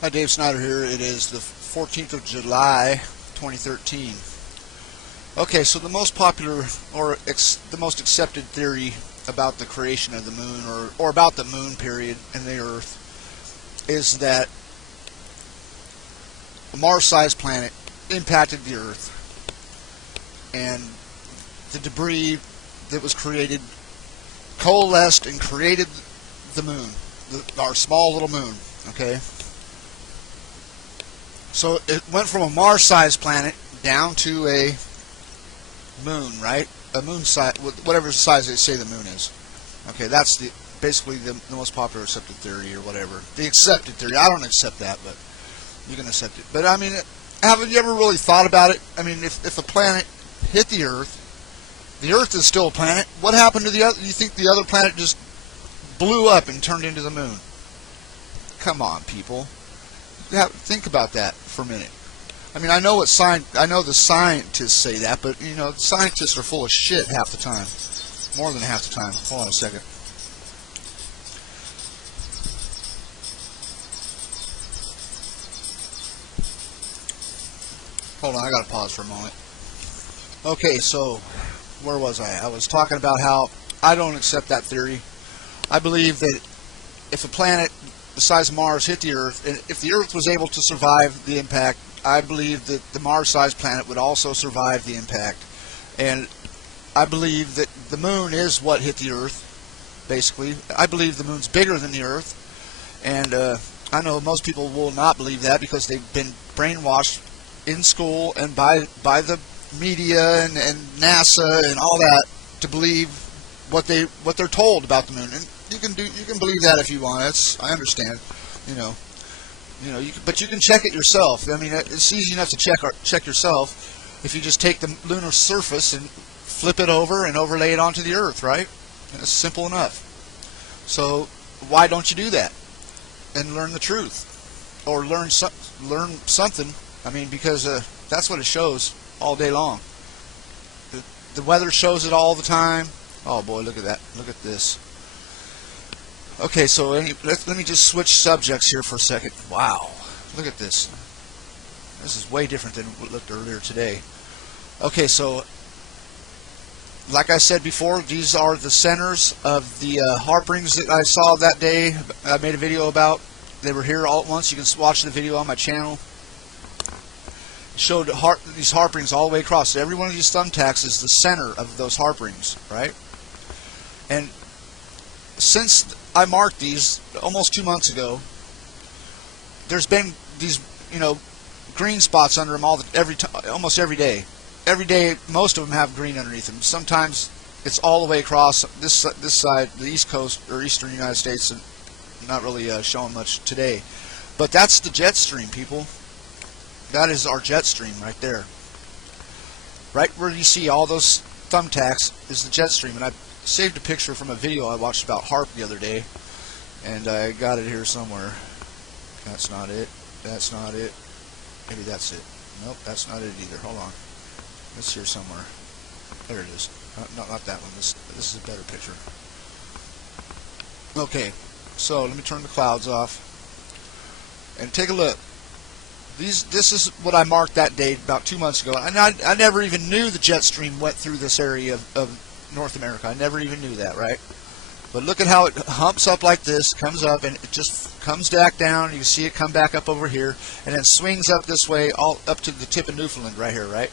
Hi, Dave Snyder here. It is the 14th of July, 2013. Okay, so the most popular or the most accepted theory about the creation of the moon, or about the moon period and the Earth, is that a Mars-sized planet impacted the Earth, and the debris that was created coalesced and created the moon, our small little moon. Okay. So it went from a Mars-sized planet down to a moon, right? A moon size, whatever size they say the moon is. Okay, that's basically the most popular accepted theory, or whatever. The accepted theory. I don't accept that, but you can accept it. But I mean, haven't you ever really thought about it? I mean, if a planet hit the Earth is still a planet. What happened to the other? You think the other planet just blew up and turned into the moon? Come on, people. Think about that for a minute. I mean, I know the scientists say that, but you know, scientists are full of shit half the time, more than half the time. Hold on a second. Hold on, I gotta pause for a moment. Okay, so where was I? I was talking about how I don't accept that theory. I believe that if a planet the size of Mars hit the Earth, and if the Earth was able to survive the impact, I believe that the Mars-sized planet would also survive the impact. And I believe that the moon is what hit the Earth, basically. I believe the moon's bigger than the Earth, and I know most people will not believe that because they've been brainwashed in school and by the media and NASA and all that to believe what they're told about the moon. And you can believe that if you want. I understand, but you can check it yourself. I mean, it's easy enough to check yourself if you just take the lunar surface and flip it over and overlay it onto the Earth, right? It's simple enough. So why don't you do that and learn the truth, or learn something? I mean, because that's what it shows all day long. The weather shows it all the time. Oh boy, look at that! Look at this. Okay, so let me just switch subjects here for a second. Wow, look at this. This is way different than what looked earlier today. Okay, so like I said before, these are the centers of the harp rings that I saw that day. I made a video about. They were here all at once. You can watch the video on my channel. It showed these harp rings all the way across. So every one of these thumbtacks is the center of those harp rings, right? And since I marked these almost 2 months ago, there's been these, green spots under them almost every day. Every day, most of them have green underneath them. Sometimes it's all the way across this side, the East Coast or Eastern United States, and not really showing much today. But that's the jet stream, people. That is our jet stream right there. Right where you see all those thumbtacks is the jet stream, and I saved a picture from a video I watched about HARP the other day, and I got it here somewhere. That's not it. That's not it. Maybe that's it. Nope, that's not it either. Hold on. It's here somewhere. There it is. Not that one. This is a better picture. Okay, so let me turn the clouds off and take a look. This is what I marked that day about 2 months ago, and I never even knew the jet stream went through this area of North America. I never even knew that, right? But look at how it humps up like this, comes up, and it just comes back down. You can see it come back up over here, and then swings up this way, all up to the tip of Newfoundland right here, right?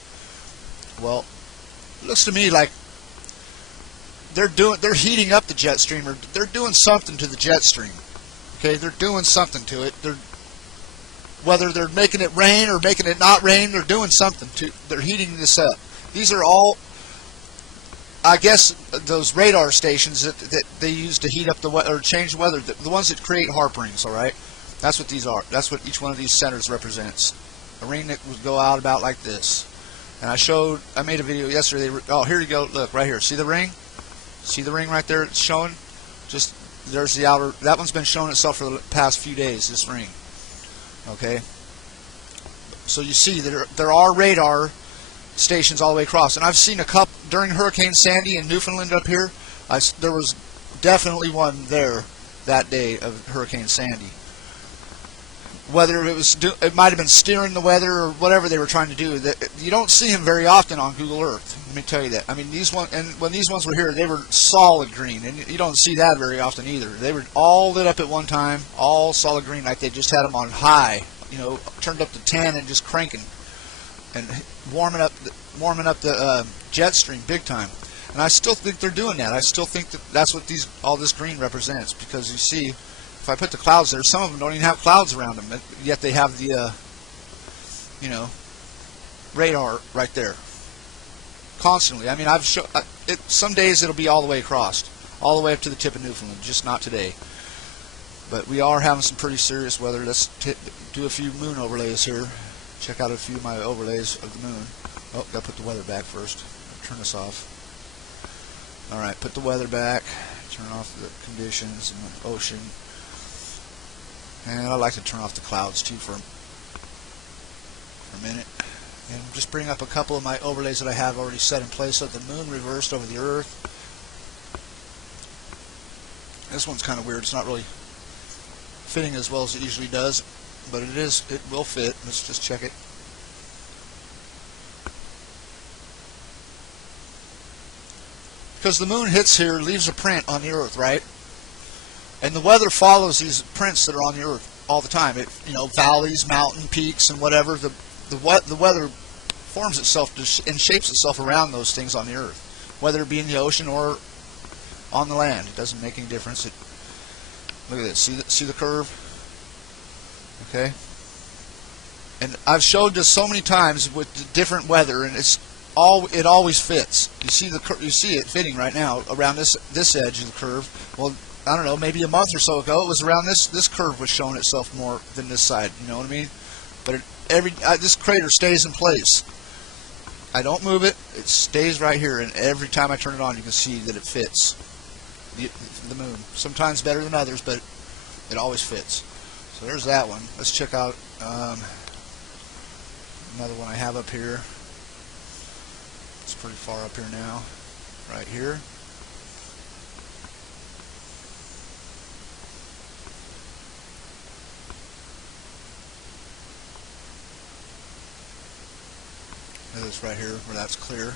Well, it looks to me like they're heating up the jet stream, or they're doing something to the jet stream. Okay, they're doing something to it. Whether they're making it rain or making it not rain, they're doing something they're heating this up. These are all, I guess, those radar stations that they use to heat up the weather or change the weather. The ones that create harp rings, all right? That's what these are. That's what each one of these centers represents. A ring that would go out about like this. And I made a video yesterday. Oh, here you go. Look, right here. See the ring? See the ring right there? It's showing. Just there's the outer. That one's been showing itself for the past few days. This ring. Okay. So you see that there are radar stations all the way across, and I've seen a couple during Hurricane Sandy in Newfoundland up here. There was definitely one there that day of Hurricane Sandy. whether it might have been steering the weather or whatever they were trying to do. You don't see them very often on Google Earth. Let me tell you that. I mean, when these ones were here, they were solid green, and you don't see that very often either. They were all lit up at one time, all solid green, like they just had them on high, turned up to 10 and just cranking and warming up the jet stream big time. And I still think they're doing that. I still think that's what all this green represents, because you see, if I put the clouds there, some of them don't even have clouds around them, yet they have the, radar right there constantly. I mean, some days it'll be all the way across, all the way up to the tip of Newfoundland, just not today. But we are having some pretty serious weather. Let's do a few moon overlays here. Check out a few of my overlays of the moon. Oh, gotta put the weather back first. Turn this off. All right, put the weather back. Turn off the conditions and the ocean. And I like to turn off the clouds too for a minute. And just bring up a couple of my overlays that I have already set in place. So the moon reversed over the Earth. This one's kind of weird. It's not really fitting as well as it usually does, but it will fit. Let's just check it. Because the moon hits here, leaves a print on the Earth, right? And the weather follows these prints that are on the Earth all the time. Valleys, mountain peaks, and whatever. The weather forms itself and shapes itself around those things on the Earth, whether it be in the ocean or on the land. It doesn't make any difference. Look at this. See the curve? Okay. And I've showed this so many times with different weather, and it always fits. You see it fitting right now around this edge of the curve. Well, I don't know, maybe a month or so ago, it was around this curve was showing itself more than this side. You know what I mean? But this crater stays in place. I don't move it; it stays right here. And every time I turn it on, you can see that it fits the moon. Sometimes better than others, but it always fits. So there's that one. Let's check out another one I have up here. It's pretty far up here now, right here. This right here where that's clear.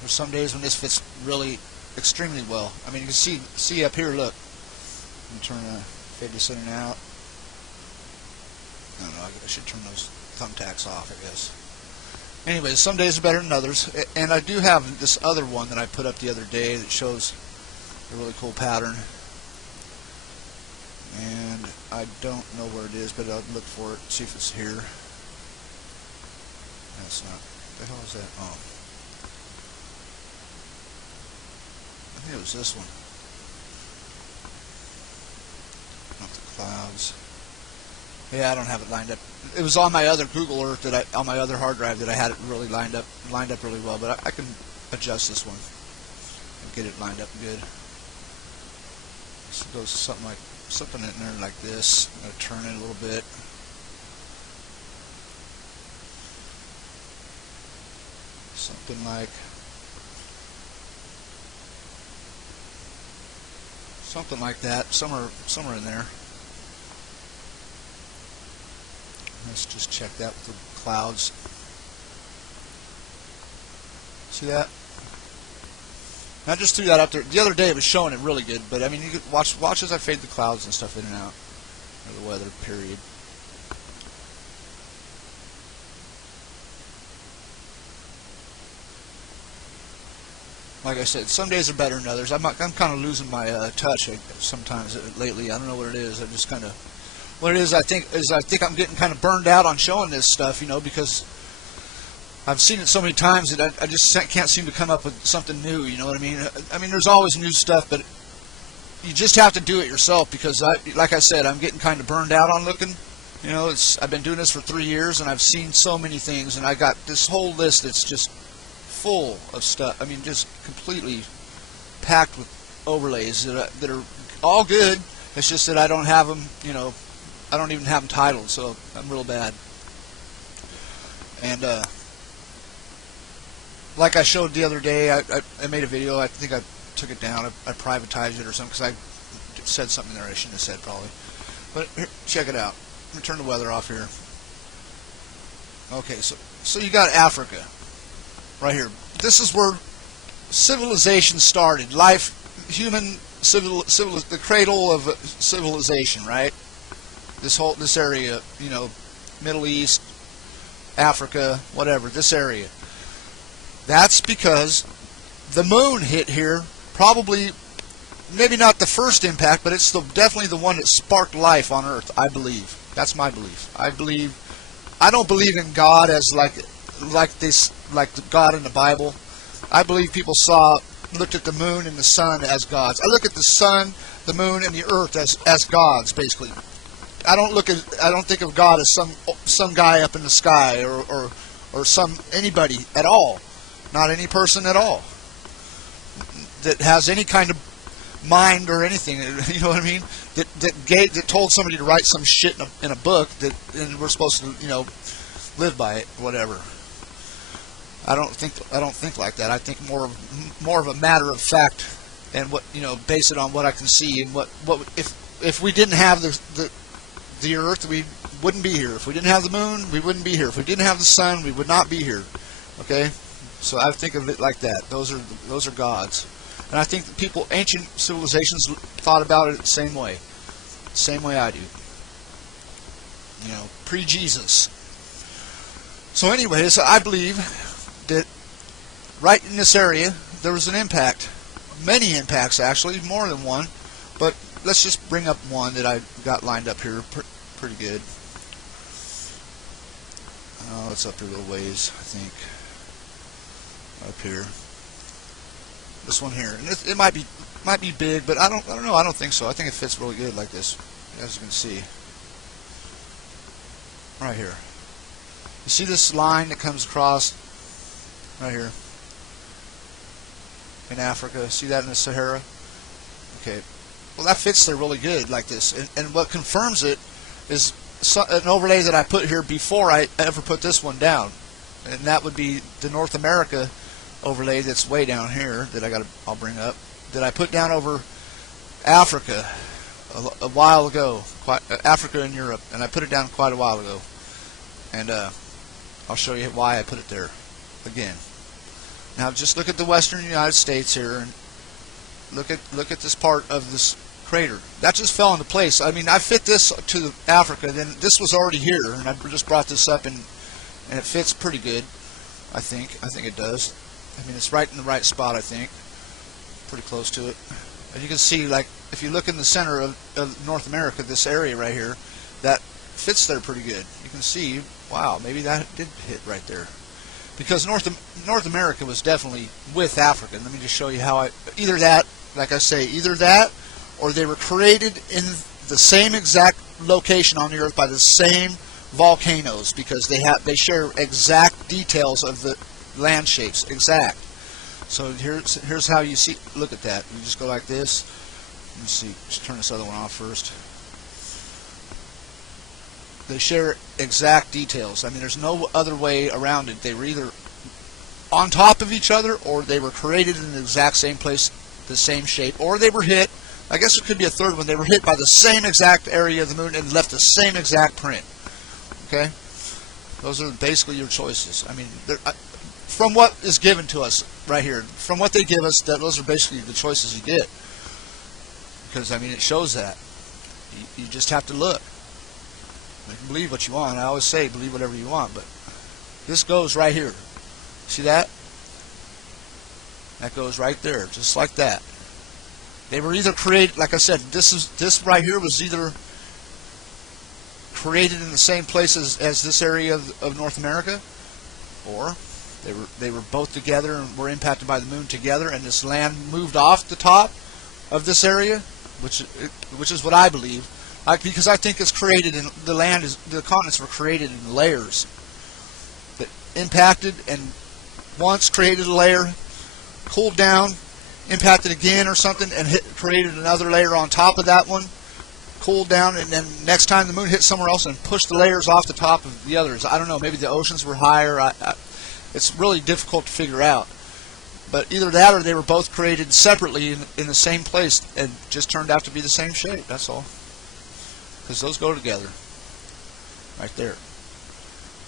There's some days when this fits really extremely well. I mean, you can see up here, look. Let me turn fade this in and out. I don't know, I should turn those thumbtacks off, I guess. Anyways, some days are better than others. And I do have this other one that I put up the other day that shows a really cool pattern. And I don't know where it is, but I'll look for it, see if it's here. That's not. What the hell is that? Oh. I think it was this one. Not the clouds. Yeah, I don't have it lined up. It was on my other Google Earth on my other hard drive that I had it really lined up really well, but I can adjust this one and get it lined up good. So it goes something in there like this. I'm going to turn it a little bit. Something like that. Somewhere in there. Let's just check that with the clouds. See that? I just threw that up there. The other day it was showing it really good, but I mean, you could watch as I fade the clouds and stuff in and out, or the weather period. Like I said, some days are better than others. I'm kind of losing my touch sometimes lately. I don't know what it is. I just kind of what it is. I think I'm getting kind of burned out on showing this stuff, because I've seen it so many times that I just can't seem to come up with something new. You know what I mean? I mean, there's always new stuff, but you just have to do it yourself because, like I said, I'm getting kind of burned out on looking. I've been doing this for 3 years, and I've seen so many things, and I got this whole list that's just full of stuff. I mean, just completely packed with overlays that are all good. It's just that I don't have them. I don't even have them titled, so I'm real bad. And like I showed the other day, I made a video. I think I took it down. I privatized it or something because I said something there I shouldn't have said probably. But here, check it out. Let me turn the weather off here. Okay, so you got Africa right here. This is where civilization started. Life, human the cradle of civilization, right? This area, you know, Middle East, Africa, whatever, this area. That's because the moon hit here, probably, maybe not the first impact, but it's definitely the one that sparked life on Earth, I believe. That's my belief. I don't believe in God as like God in the Bible. I believe people looked at the moon and the sun as gods. I look at the sun, the moon, and the earth as gods, basically. I don't think of God as some guy up in the sky or anybody at all. Not any person at all that has any kind of mind or anything. You know what I mean? That told somebody to write some shit in a book and we're supposed to, you know, live by it, whatever. I don't think like that. I think more of a matter of fact, and what, you know, base it on what I can see, and what if we didn't have the earth, we wouldn't be here. If we didn't have the moon, we wouldn't be here. If we didn't have the sun, we would not be here. Okay, so I think of it like that. Those are gods, and I think ancient civilizations thought about it the same way I do. You know, pre-Jesus. So anyways, I believe that right in this area there was an impact, many impacts actually, more than one, but let's just bring up one that I got lined up here pretty good. Oh, it's up here a little ways, I think, up here. This one here, and it might be big, but I don't know. I don't think so. I think it fits really good like this, as you can see, right here. You see this line that comes across right here in Africa? See that in the Sahara? Okay. Well, that fits there really good like this. And what confirms it is an overlay that I put here before I ever put this one down. And that would be the North America overlay that's way down here that I'll bring up, that I put down over Africa a while ago. Africa and Europe. And I put it down quite a while ago. And I'll show you why I put it there again. Now just look at the western United States here, and look at this part of this crater. That just fell into place. I mean, I fit this to Africa, then this was already here, and I just brought this up, and it fits pretty good. I think it does. I mean, it's right in the right spot, I think. Pretty close to it. And you can see, like, if you look in the center of North America, this area right here, that fits there pretty good. You can see, wow, maybe that did hit right there. Because North America was definitely with Africa. And let me just show you how either that, like I say, either that, or they were created in the same exact location on the earth by the same volcanoes, because they share exact details of the land shapes, exact. So here's how you see. Look at that. You just go like this. Let me see. Just turn this other one off first. They share exact details. I mean, there's no other way around it. They were either on top of each other, or they were created in the exact same place, the same shape, or they were hit. I guess there could be a third one. They were hit by the same exact area of the moon and left the same exact print. Okay? Those are basically your choices. I mean, from what is given to us right here, from what they give us, those are basically the choices you get. Because, I mean, it shows that. You just have to look. You can believe what you want. I always say believe whatever you want, but this goes right here. See that? That goes right there, just like that. They were either created, like I said, this right here was either created in the same place as this area of North America, or they were both together and were impacted by the moon together, and this land moved off the top of this area, which is what I believe. Because I think it's created in the continents were created in layers that impacted and once created a layer, cooled down, impacted again or something, and created another layer on top of that one, cooled down, and then next time the moon hit somewhere else and pushed the layers off the top of the others. I don't know, maybe the oceans were higher. It's really difficult to figure out. But either that or they were both created separately in the same place and just turned out to be the same shape. That's all. Because those go together. Right there.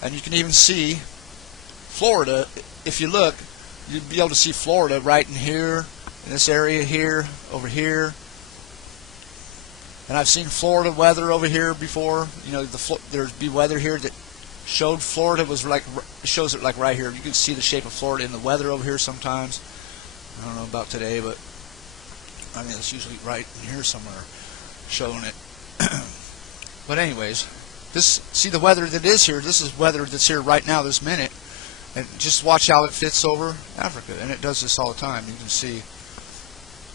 And you can even see Florida. If you look, you'd be able to see Florida right in here, in this area here, over here. And I've seen Florida weather over here before. You know, there'd be weather here that showed Florida was like, shows it like right here. You can see the shape of Florida in the weather over here sometimes. I don't know about today, but I mean it's usually right in here somewhere showing it. But anyways, this, see the weather that is here. This is weather that's here right now, this minute. And just watch how it fits over Africa, and it does this all the time. You can see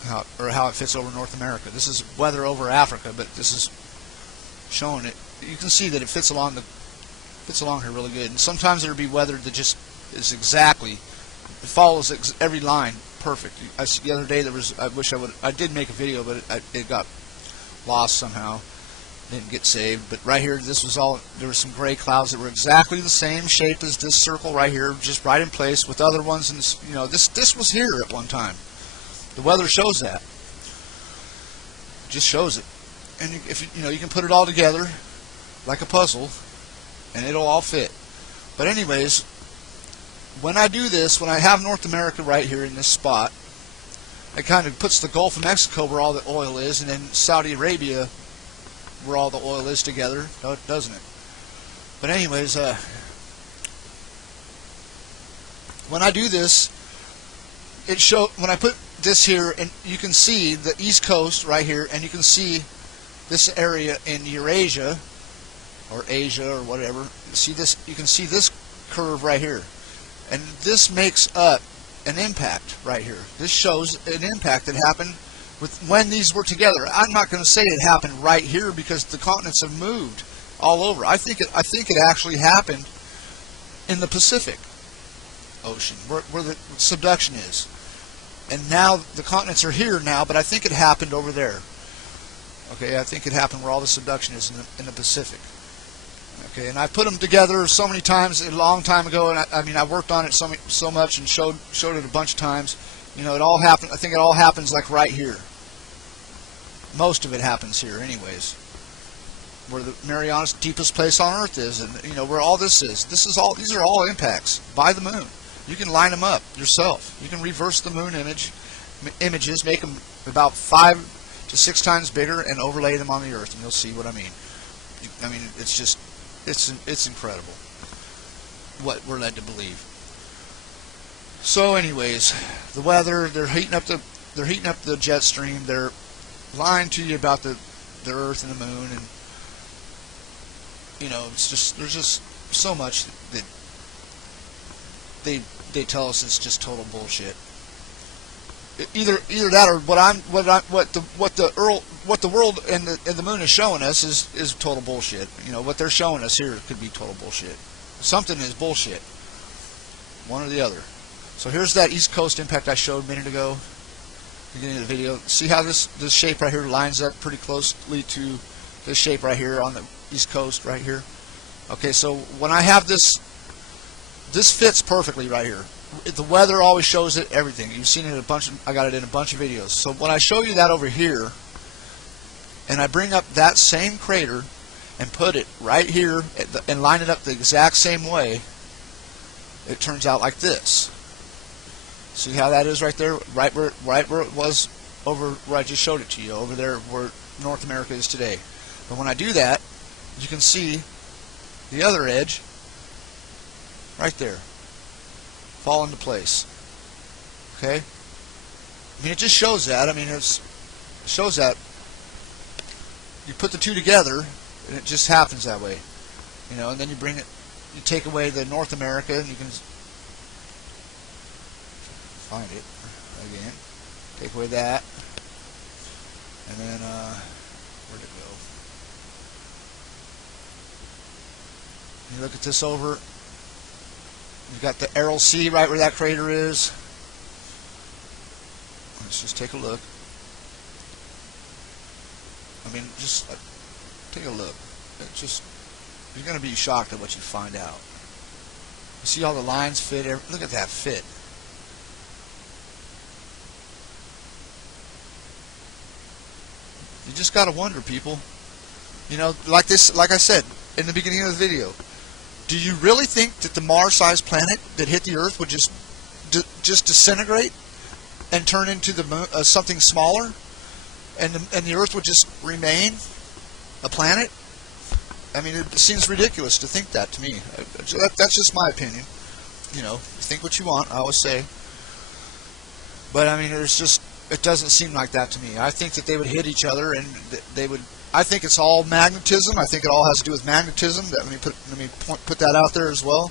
how it fits over North America. This is weather over Africa, but this is showing it. You can see that it fits along here really good. And sometimes there'll be weather that just is exactly, it follows every line perfect. The other day there was, I did make a video, but it got lost somehow. Didn't get saved. But right here, this was all, there were some gray clouds that were exactly the same shape as this circle right here, just right in place with other ones. And this, you know, this was here at one time. The weather shows that. Just shows it. And if you know, you can put it all together like a puzzle, and it'll all fit. But anyways, when I do this, when I have North America right here in this spot, it kind of puts the Gulf of Mexico where all the oil is, and then Saudi Arabia where all the oil is together, doesn't it? But anyways, when I do this, when I put this here, and you can see the East Coast right here, and you can see this area in Eurasia or Asia or whatever. See this? You can see this curve right here, and this makes up an impact right here. This shows an impact that happened with when these were together. I'm not going to say it happened right here because the continents have moved all over. I think it actually happened in the Pacific Ocean where the subduction is. And now the continents are here now, but I think it happened over there. Okay, I think it happened where all the subduction is in the Pacific. Okay, and I put them together so many times a long time ago, and I mean I worked on it so much and showed it a bunch of times. You know, it all happened. I think it all happens like right here. Most of it happens here, anyways, where the Marianas, deepest place on Earth is, and you know where all this is. These are all impacts by the moon. You can line them up yourself. You can reverse the moon images, make them about 5 to 6 times bigger, and overlay them on the Earth, and you'll see what I mean. I mean, it's just, it's incredible what we're led to believe. So, anyways, the weather, they're heating up the jet stream. They're lying to you about the Earth and the moon, and you know, it's just, there's just so much that they tell us it's just total bullshit. Either that or what the world and the moon is showing us is total bullshit. You know, what they're showing us here could be total bullshit. Something is bullshit. One or the other. So here's that East Coast impact I showed a minute ago, beginning of the video. See how this shape right here lines up pretty closely to this shape right here on the East Coast right here. Okay, so when I have this fits perfectly right here. The weather always shows it, everything. You've seen it in a bunch of, I got it in a bunch of videos. So when I show you that over here, and I bring up that same crater and put it right here and line it up the exact same way, it turns out like this. See how that is right there? Right where it was over where I just showed it to you, over there where North America is today. But when I do that, you can see the other edge right there fall into place. Okay? I mean, it just shows that. I mean, it shows that you put the two together and it just happens that way. You know, and then you take away the North America and you can find it again. Take away that. And then, where'd it go? You look at this over. You've got the Aral Sea right where that crater is. Let's just take a look. I mean, just take a look. You're going to be shocked at what you find out. You see all the lines fit? Look at that fit. You just gotta wonder, people. You know, like I said in the beginning of the video, do you really think that the Mars-sized planet that hit the Earth would just disintegrate and turn into the moon, something smaller, and the Earth would just remain a planet? I mean, it seems ridiculous to think that to me. That's just my opinion. You know, think what you want, I always say. But I mean, it doesn't seem like that to me. I think that they would hit each other, and they would. I think it's all magnetism. I think it all has to do with magnetism. Let me put that out there as well.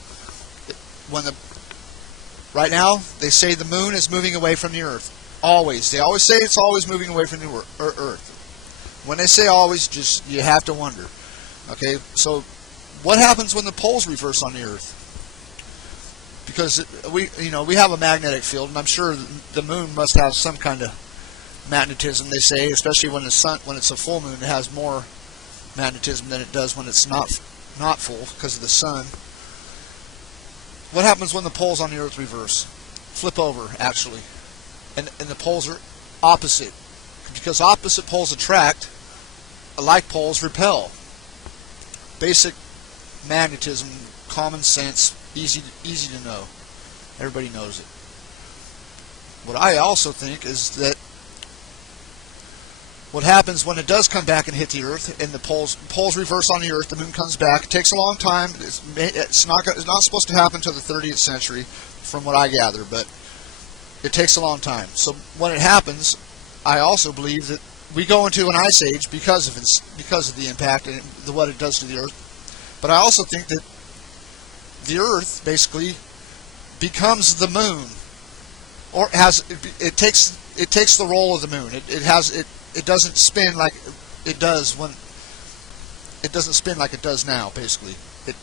Right now, they say the moon is moving away from the Earth. Always. They always say it's always moving away from the Earth. When they say always, you have to wonder. Okay, so what happens when the poles reverse on the Earth? Because we have a magnetic field, and I'm sure the moon must have some kind of magnetism. They say, especially when it's a full moon, it has more magnetism than it does when it's not full because of the sun. What happens when the poles on the Earth reverse? Flip over, actually, and the poles are opposite, because opposite poles attract, like poles repel. Basic magnetism, common sense, easy to know. Everybody knows it. What I also think is that what happens when it does come back and hit the Earth, and the poles reverse on the Earth, the moon comes back. It takes a long time. It's not supposed to happen until the 30th century, from what I gather, but it takes a long time. So when it happens, I also believe that we go into an ice age because of the impact and what it does to the Earth. But I also think that the Earth basically becomes the moon, or it takes the role of the moon. It doesn't spin like it does now. Basically,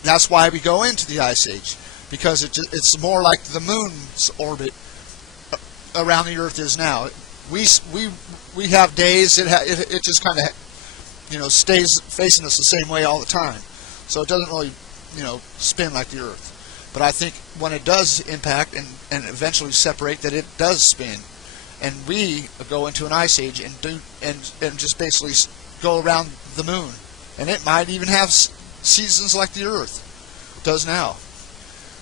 that's why we go into the ice age, because it's more like the moon's orbit around the Earth is now. We have days. It just kind of stays facing us the same way all the time, so it doesn't really spin like the Earth. But I think when it does impact and eventually separate, that it does spin, and we go into an ice age and just basically go around the moon, and it might even have seasons like the Earth does now.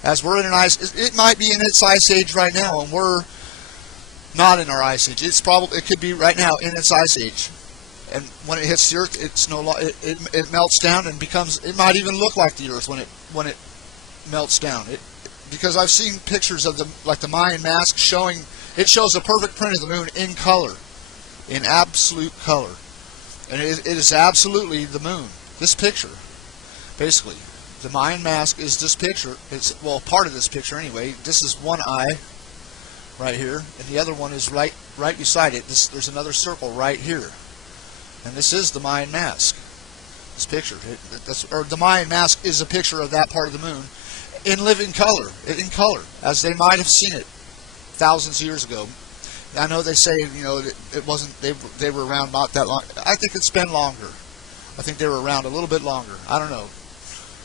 As we're in an it might be in its ice age right now, and we're not in our ice age. It could be right now in its ice age, and when it hits the Earth, it melts down and becomes. It might even look like the Earth when it melts down. Because I've seen pictures of the Mayan mask showing. It shows a perfect print of the moon in color, in absolute color, and it is absolutely the moon. This picture, basically, the Mayan mask is this picture. It's part of this picture anyway. This is one eye right here, and the other one is right beside it. There's another circle right here, and this is the Mayan mask. This picture, the Mayan mask is a picture of that part of the moon in living color, as they might have seen it thousands of years ago. I know they say it wasn't. They were around not that long. I think it's been longer. I think they were around a little bit longer. I don't know.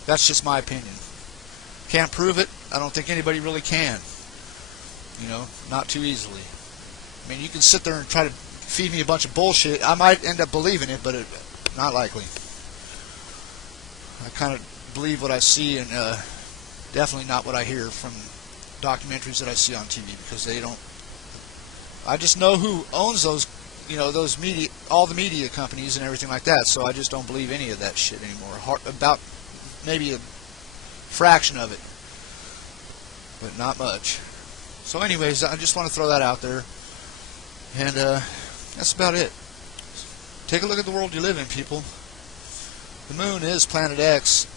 That's just my opinion. Can't prove it. I don't think anybody really can. Not too easily. I mean, you can sit there and try to feed me a bunch of bullshit. I might end up believing it, but not likely. I kind of believe what I see, and definitely not what I hear from documentaries that I see on TV, because they don't. I just know who owns those, those media, all the media companies and everything like that. So I just don't believe any of that shit anymore. About maybe a fraction of it, but not much. So anyways, I just want to throw that out there, and that's about it. Take a look at the world you live in, people. The moon is Planet X,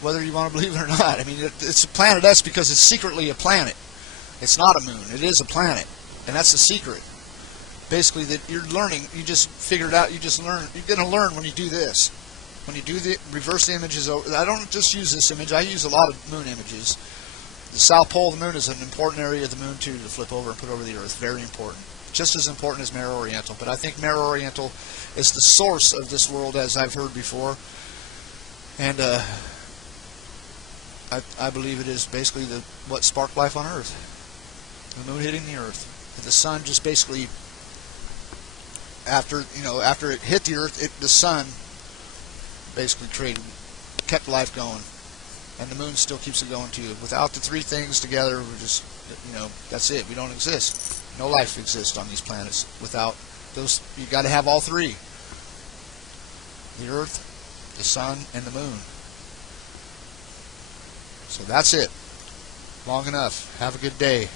whether you want to believe it or not. I mean, it's Planet X because it's secretly a planet. It's not a moon. It is a planet, and that's the secret. Basically, that you're learning. You just figured out. You just learn. You're going to learn when you do this. When you do the reverse the images. I don't just use this image. I use a lot of moon images. The south pole of the moon is an important area of the moon too to flip over and put over the Earth. Very important. Just as important as Mare Oriental. But I think Mare Oriental is the source of this world, as I've heard before. And I believe it is basically what sparked life on Earth. The moon hitting the Earth. The sun just basically after after it hit the Earth, the sun basically kept life going, and the moon still keeps it going too. Without the three things together, we're just that's it. We don't exist. No life exists on these planets without those. You got to have all three: the Earth, the sun, and the moon. So that's it. Long enough. Have a good day.